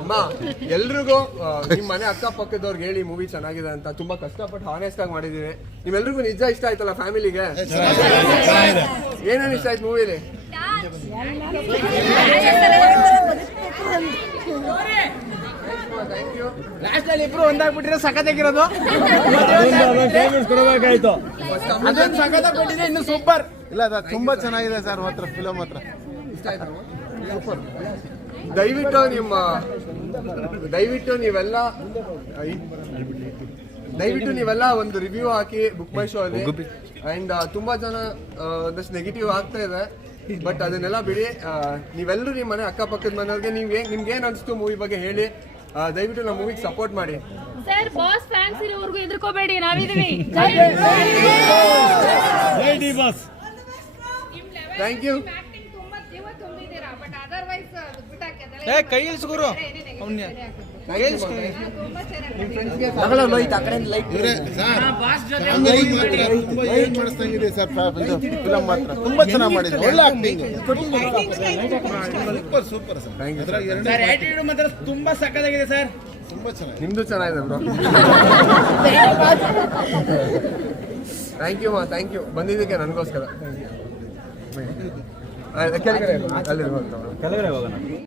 ಅಮ್ಮ ಎಲ್ರಿಗೂ ನಿಮ್ ಮನೆ ಅಕ್ಕಪಕ್ಕದವ್ರಿಗೆ ಹೇಳಿ ಮೂವಿ ಚೆನ್ನಾಗಿದೆ ಅಂತ ತುಂಬಾ ಕಷ್ಟಪಟ್ಟು ಹಾನೆಸ್ಟ್ ಆಗಿ ಮಾಡಿದೀವಿ. ನಿಮ್ಮೆಲ್ರಿಗೂ ನಿಜ ಇಷ್ಟ ಆಯ್ತಲ್ಲ ಫ್ಯಾಮಿಲಿಗೆ ಏನೇನು ಇಷ್ಟ ಆಯ್ತು ಮೂವಿಲಿ ಲಾಸ್ಟ್ ಅಲ್ಲಿ ಇಬ್ರು ಒಂದಾಗ್ಬಿಟ್ಟಿರೋ ಸಖತ್ತಾಗಿರೋದು. ಕೊಡಬೇಕಾಯ್ತು ಅದೊಂದು ಇನ್ನು ಸೂಪರ್ ಇಲ್ಲ ಅದು ತುಂಬಾ ಚೆನ್ನಾಗಿದೆ ಸರ್ ಮಾತ್ರ ಫಿಲಮ್ ಮಾತ್ರ. ಇಷ್ಟ ಆಯ್ತು? ಸೂಪರ್ ದಯವಿಟ್ಟು ನಿಮ್ಮ ದಯವಿಟ್ಟು ನೀವೆಲ್ಲ ದಯವಿಟ್ಟು ನೀವೆಲ್ಲ ಒಂದು ರಿವ್ಯೂ ಹಾಕಿ ಬುಕ್ ಮೈ ಶೋ ಅಲ್ಲಿ. ಅಂಡ್ ತುಂಬಾ ಜನ ಒಂದಷ್ಟು ನೆಗೆಟಿವ್ ಆಗ್ತಾ ಇದೆ. ಬಟ್ ಅದನ್ನೆಲ್ಲ ಬಿಡಿ. ನೀವೆಲ್ಲರೂ ನಿಮ್ಮ ಮನೆ ಅಕ್ಕಪಕ್ಕದ ಮನೆಯವ್ರಿಗೆ ನೀವು ನಿಮ್ಗೆ ಏನ್ ಅನಿಸ್ತು ಮೂವಿ ಬಗ್ಗೆ ಹೇಳಿ. ದಯವಿಟ್ಟು ನಮ್ಮ ಮೂವಿಗೆ ಸಪೋರ್ಟ್ ಮಾಡಿ. ಸರ್ ಬಾಸ್ ಫ್ಯಾನ್ಸ್ ಇರೋವರೆಗೂ ಹೆದರ್ಕೋಬೇಡಿ ನಾವಿದೀವಿ ಥ್ಯಾಂಕ್ ಯು ತುಂಬಾ ಜೀವ ತುಂಬಿದ್ದೀರಾ? ಬಟ್ ಅದರ್ವೈಸ್ ಏ ಕೈ ಇಳಿಸ್ಗುರು ಅವ್ನ ಇವ್ರೆ ಸರ್ ಫ್ಯಾಮಿಲಿ ಮಾತ್ರ ತುಂಬಾ ಏನ್ ಮಾಡಿಸ್ದಂಗಿದೆ ಸರ್ ಫಿಲಮ್ ಮಾತ್ರ. ತುಂಬಾ ಚೆನ್ನಾಗಿ ಮಾಡಿದ್ರು. ಒಳ್ಳೆ ಆಕ್ಟಿಂಗ್ ಸೂಪರ್ ಸೂಪರ್ ಸರ್ ಅದ್ರಾಗ ಸರ್ ಎರಡನೇ ಆಟಿಟ್ಯೂಡ್ ಮಾತ್ರ ತುಂಬಾ ಸಕ್ಕತ್ತಾಗಿದೆ ಸರ್. ತುಂಬಾ ಚೆನ್ನಾಗಿ ನಿಮ್ದು ಚೆನ್ನಾಗಿದೆ ಬ್ರೋ ಥ್ಯಾಂಕ್ ಯು ಮಾ ಥ್ಯಾಂಕ್ ಯು ಬಂದಿದ್ದಕ್ಕೆ ನನಗೋಸ್ಕರ. ಕೆಳಗಡೆ ಅಲ್ಲಿ ಕೆಳಗಡೆ ಹೋಗೋಣ.